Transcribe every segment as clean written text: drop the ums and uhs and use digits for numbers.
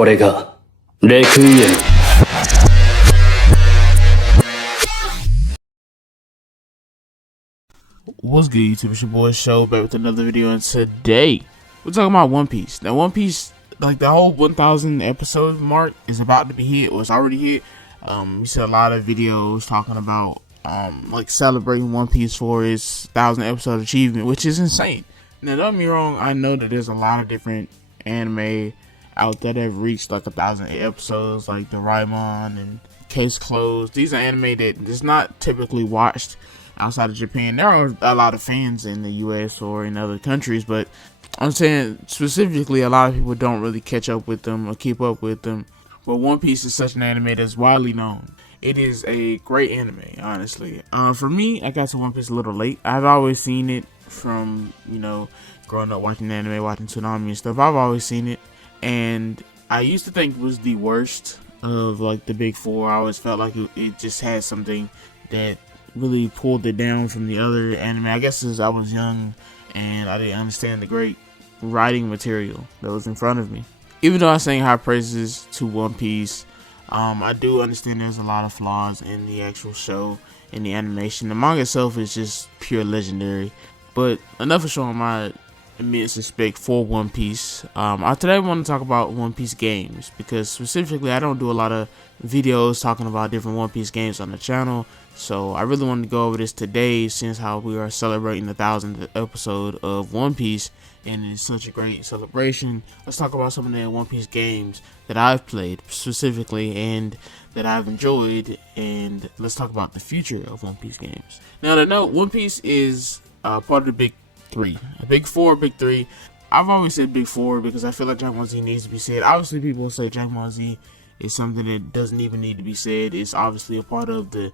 これがレクイエム。What's good, YouTube? It's your boy Show back with another video, and today we're talking about One Piece. Now, One Piece, like the whole 1,000 episode mark, is about to be hit, or it's already hit. We see a lot of videos talking about like celebrating One Piece for its 1,000 episode achievement, which is insane. Now, don't get me wrong, I know that there's a lot of different anime out there that have reached like 1,000 episodes, like the Raimon and Case Closed. These are anime that is not typically watched outside of Japan. There are a lot of fans in the US or in other countries, but I'm saying specifically a lot of people don't really catch up with them or keep up with them. But One Piece is such an anime that's widely known. It is a great anime, honestly. For me, I got to One Piece a little late. I've always seen it from, growing up watching anime, watching Tsunami and stuff. I've always seen it, and I used to think it was the worst of like the big four. I always felt like it just had something that really pulled it down from the other anime. I guess as I was young and I didn't understand the great writing material that was in front of me. Even though I sang high praises to One Piece, I do understand there's a lot of flaws in the actual show, in the animation. The manga itself is just pure legendary. But enough of showing my immense respect for One Piece. Today I want to talk about One Piece games, because specifically I don't do a lot of videos talking about different One Piece games on the channel. So I really wanted to go over this today, since how we are celebrating the 1,000th episode of One Piece, and it's such a great celebration. Let's talk about some of the One Piece games that I've played specifically and that I've enjoyed, and let's talk about the future of One Piece games. Now, to note, One Piece is part of the big three, big four, big three. I've always said big four because I feel like Dragon Ball Z needs to be said. Obviously, people say Dragon Ball Z is something that doesn't even need to be said. It's obviously a part of the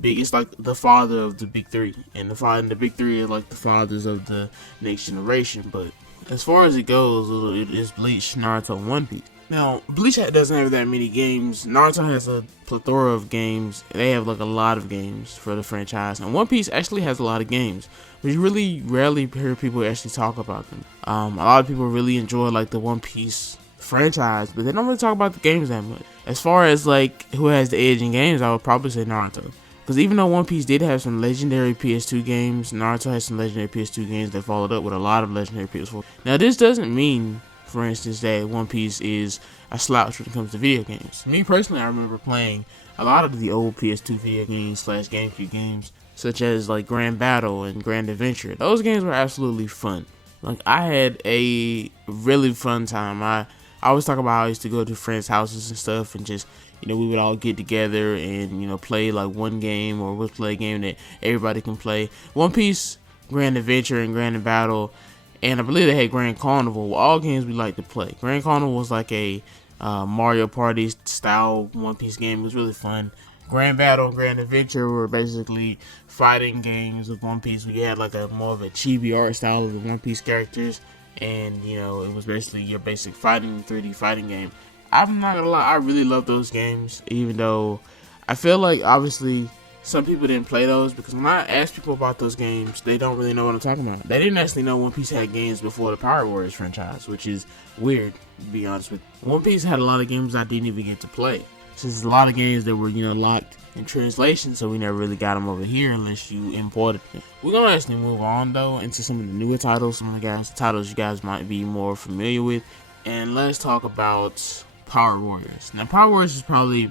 big. It's like the father of the big three, and the big three are like the fathers of the next generation. But as far as it goes, it is Bleach, Naruto, and One Piece. Now, Bleach doesn't have that many games. Naruto has a plethora of games. They have like a lot of games for the franchise, and One Piece actually has a lot of games. We really rarely hear people actually talk about them. A lot of people really enjoy like the One Piece franchise, but they don't really talk about the games that much. As far as like who has the edge in games, I would probably say Naruto, because even though One Piece did have some legendary PS2 games, Naruto has some legendary PS2 games that followed up with a lot of legendary PS4. Now, this doesn't mean, for instance, that One Piece is a slouch when it comes to video games. Me personally, I remember playing a lot of the old PS2 video games / GameCube games, such as like Grand Battle and Grand Adventure. Those games were absolutely fun. Like, I had a really fun time. I always talk about how I used to go to friends' houses and stuff, and just, we would all get together and, play like one game, or we'll play a game that everybody can play. One Piece, Grand Adventure, and Grand Battle, and I believe they had Grand Carnival, were all games we like to play. Grand Carnival was like a Mario Party style One Piece game. It was really fun. Grand Battle and Grand Adventure were basically fighting games of One Piece. We had like a more of a chibi art style of the One Piece characters, and it was basically your basic 3D fighting game. I'm not gonna lie, I really love those games, even though I feel like obviously some people didn't play those, because when I ask people about those games, they don't really know what I'm talking about. They didn't actually know One Piece had games before the Power Warriors franchise, which is weird, to be honest with you. One Piece had a lot of games I didn't even get to play, since there's a lot of games that were locked in translation, so we never really got them over here unless you imported them. We're gonna actually move on though into some of the newer titles, some of the titles you guys might be more familiar with, and let's talk about Power Warriors. Now, Power Warriors is probably,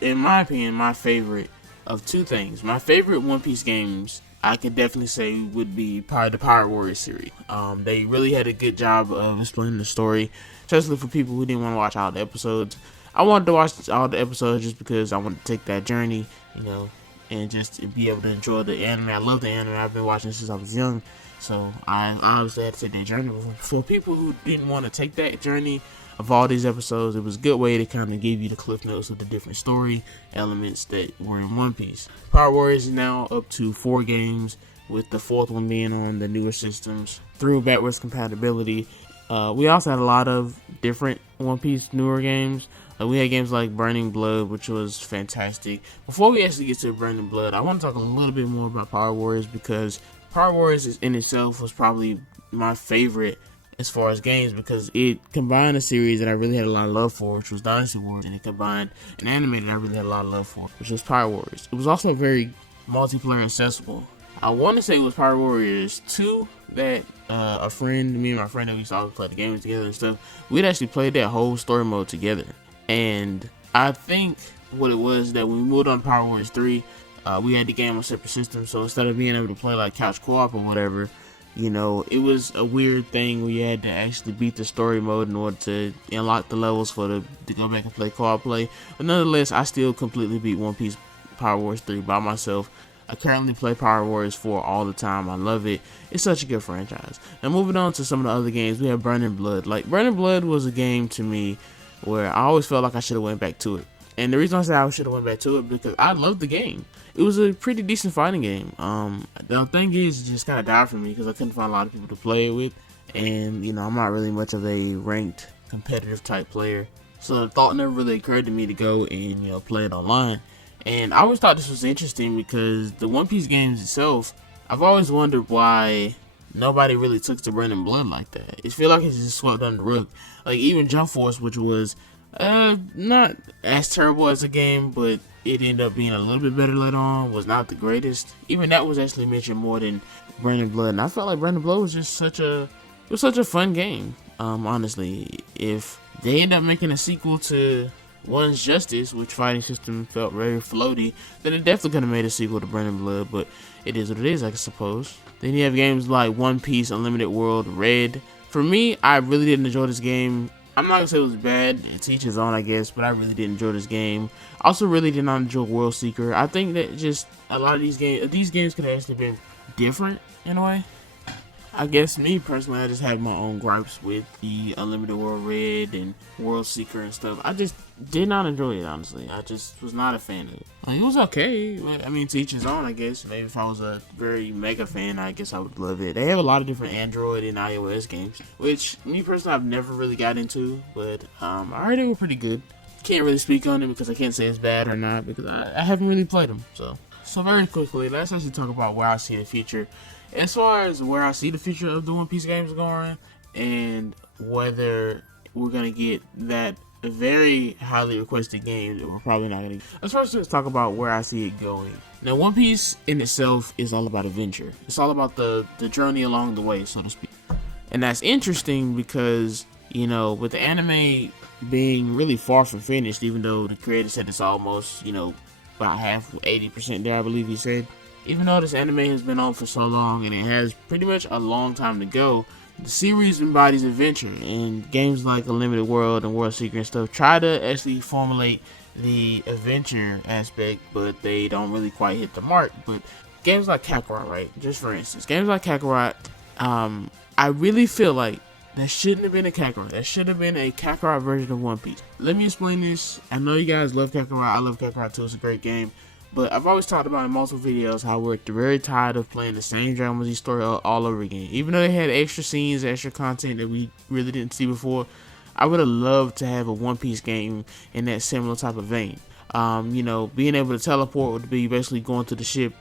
in my opinion, my favorite of two things. My favorite One Piece games, I could definitely say, would be probably the Power Warriors series. They really had a good job of explaining the story, especially for people who didn't want to watch all the episodes. I wanted to watch all the episodes just because I wanted to take that journey, and just be able to enjoy the anime. I love the anime. I've been watching since I was young, so I obviously had to take that journey. For people who didn't want to take that journey of all these episodes, it was a good way to kind of give you the cliff notes of the different story elements that were in One Piece. Power Warriors is now up to 4 games, with the 4th one being on the newer systems through backwards compatibility. We also had a lot of different One Piece newer games. We had games like Burning Blood, which was fantastic. Before we actually get to Burning Blood, I want to talk a little bit more about Power Warriors, because Power Warriors in itself was probably my favorite as far as games, because it combined a series that I really had a lot of love for, which was Dynasty Wars, and it combined an anime that I really had a lot of love for, which was Power Warriors. It was also very multiplayer accessible. I want to say it was Power Warriors 2 that me and my friend that we used to always play the games together and stuff, we'd actually played that whole story mode together. And I think what it was that when we moved on to Power Warriors 3, we had the game on separate systems, so instead of being able to play like couch co-op or whatever, you know, it was a weird thing where you had to actually beat the story mode in order to unlock the levels to go back and play co-op play. But nonetheless, I still completely beat One Piece Power Warriors 3 by myself. I currently play Power Warriors 4 all the time. I love it. It's such a good franchise. Now moving on to some of the other games, we have Burning Blood. Like, Burning Blood was a game to me where I always felt like I should have went back to it. And the reason I say I should have went back to it because I loved the game. It was a pretty decent fighting game. The thing is, it just kind of died for me because I couldn't find a lot of people to play it with. And, you know, I'm not really much of a ranked competitive type player. So the thought never really occurred to me to go and, you know, play it online. And I always thought this was interesting because the One Piece games itself, I've always wondered why nobody really took to Burning Blood like that. It feels like it's just swept under the rug. Like, even Jump Force, which was not as terrible as a game, but it ended up being a little bit better later on, was not the greatest. Even that was actually mentioned more than Burning Blood. And I felt like Burning Blood was just such a fun game. Honestly, if they end up making a sequel to One's Justice, which fighting system felt very floaty, then it definitely could have made a sequel to Burning Blood, but it is what it is, I suppose. Then you have games like One Piece Unlimited World Red. For me, I really didn't enjoy this game. I'm not gonna say it was bad, it's each his own, I guess, but I really did enjoy this game. I also really did not enjoy World Seeker. I think that just a lot of these games could have actually been different in a way. I guess me personally, I just have my own gripes with the Unlimited World Red and World Seeker and stuff. I just did not enjoy it, honestly. I just was not a fan of it. Like, it was okay. I mean, to each his own, I guess. Maybe if I was a very mega fan, I guess I would love it. They have a lot of different Android and iOS games, which me personally, I've never really got into, but I heard they were pretty good. Can't really speak on it because I can't say it's bad or not because I haven't really played them. So very quickly, let's actually talk about where I see the future. As far as where I see the future of the One Piece games going, and whether we're gonna get that very highly requested game that we're probably not gonna get. Let's first just talk about where I see it going. Now, One Piece in itself is all about adventure. It's all about the journey along the way, so to speak. And that's interesting because, you know, with the anime being really far from finished, even though the creator said it's almost, you know, about half, 80% there, I believe he said. Even though this anime has been on for so long and it has pretty much a long time to go, the series embodies adventure, and games like Unlimited World and World Seeker and stuff try to actually formulate the adventure aspect, but they don't really quite hit the mark. But games like Kakarot, right? Just for instance, games like Kakarot, I really feel like that shouldn't have been a Kakarot. That should have been a Kakarot version of One Piece. Let me explain this. I know you guys love Kakarot. I love Kakarot too. It's a great game. But I've always talked about in multiple videos how we're very tired of playing the same Dragon Ball Z story all over again. Even though they had extra scenes, extra content that we really didn't see before, I would have loved to have a One Piece game in that similar type of vein. You know, being able to teleport would be basically going to the ship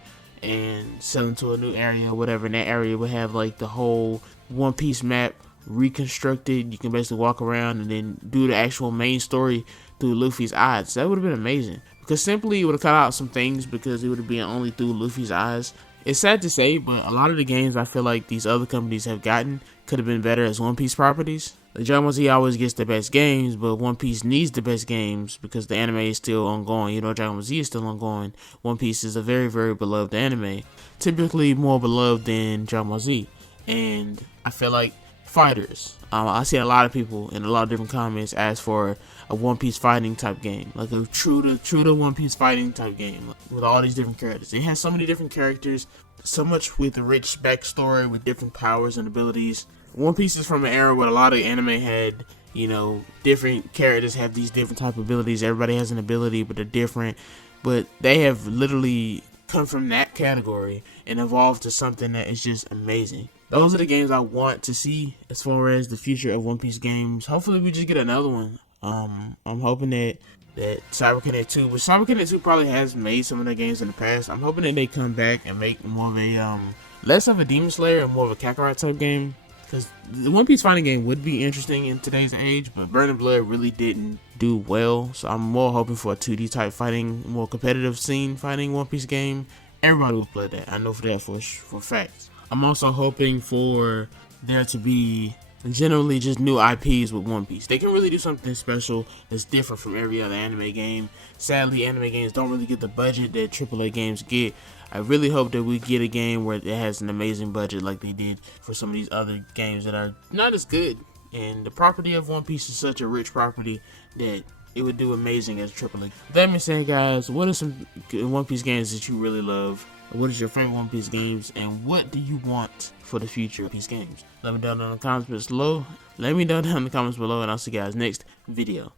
and sailing to a new area or whatever. And that area would have like the whole One Piece map reconstructed. You can basically walk around and then do the actual main story through Luffy's eyes. That would have been amazing. Because simply it would have cut out some things because it would have been only through Luffy's eyes. It's sad to say, but a lot of the games I feel like these other companies have gotten could have been better as One Piece properties. The Dragon Ball Z always gets the best games, but One Piece needs the best games because the anime is still ongoing. You know, Dragon Ball Z is still ongoing. One Piece is a very, very beloved anime. Typically more beloved than Dragon Ball Z. And I feel like fighters. I see a lot of people in a lot of different comments ask for a One Piece fighting type game, like a true to One Piece fighting type game with all these different characters. It has so many different characters, so much with a rich backstory with different powers and abilities. One Piece is from an era where a lot of anime had, you know, different characters have these different type of abilities. Everybody has an ability, but they're different. But they have literally come from that category and evolved to something that is just amazing. Those are the games I want to see as far as the future of One Piece games. Hopefully we just get another one. I'm hoping that CyberConnect 2, which CyberConnect 2 probably has made some of their games in the past. I'm hoping that they come back and make more of a less of a Demon Slayer and more of a Kakarot type game. because the One Piece fighting game would be interesting in today's age, but Burning Blood really didn't do well. So I'm more hoping for a 2D type fighting, more competitive scene fighting One Piece game. Everybody will play that. I know for that for a fact. I'm also hoping for there to be generally just new IPs with One Piece. They can really do something special that's different from every other anime game. Sadly, anime games don't really get the budget that AAA games get. I really hope that we get a game where it has an amazing budget like they did for some of these other games that are not as good. And the property of One Piece is such a rich property that it would do amazing as AAA. That being said, guys, what are some One Piece games that you really love? What is your favorite One Piece games, and what do you want for the future of Piece games? Let me know down in the comments below. And I'll see you guys next video.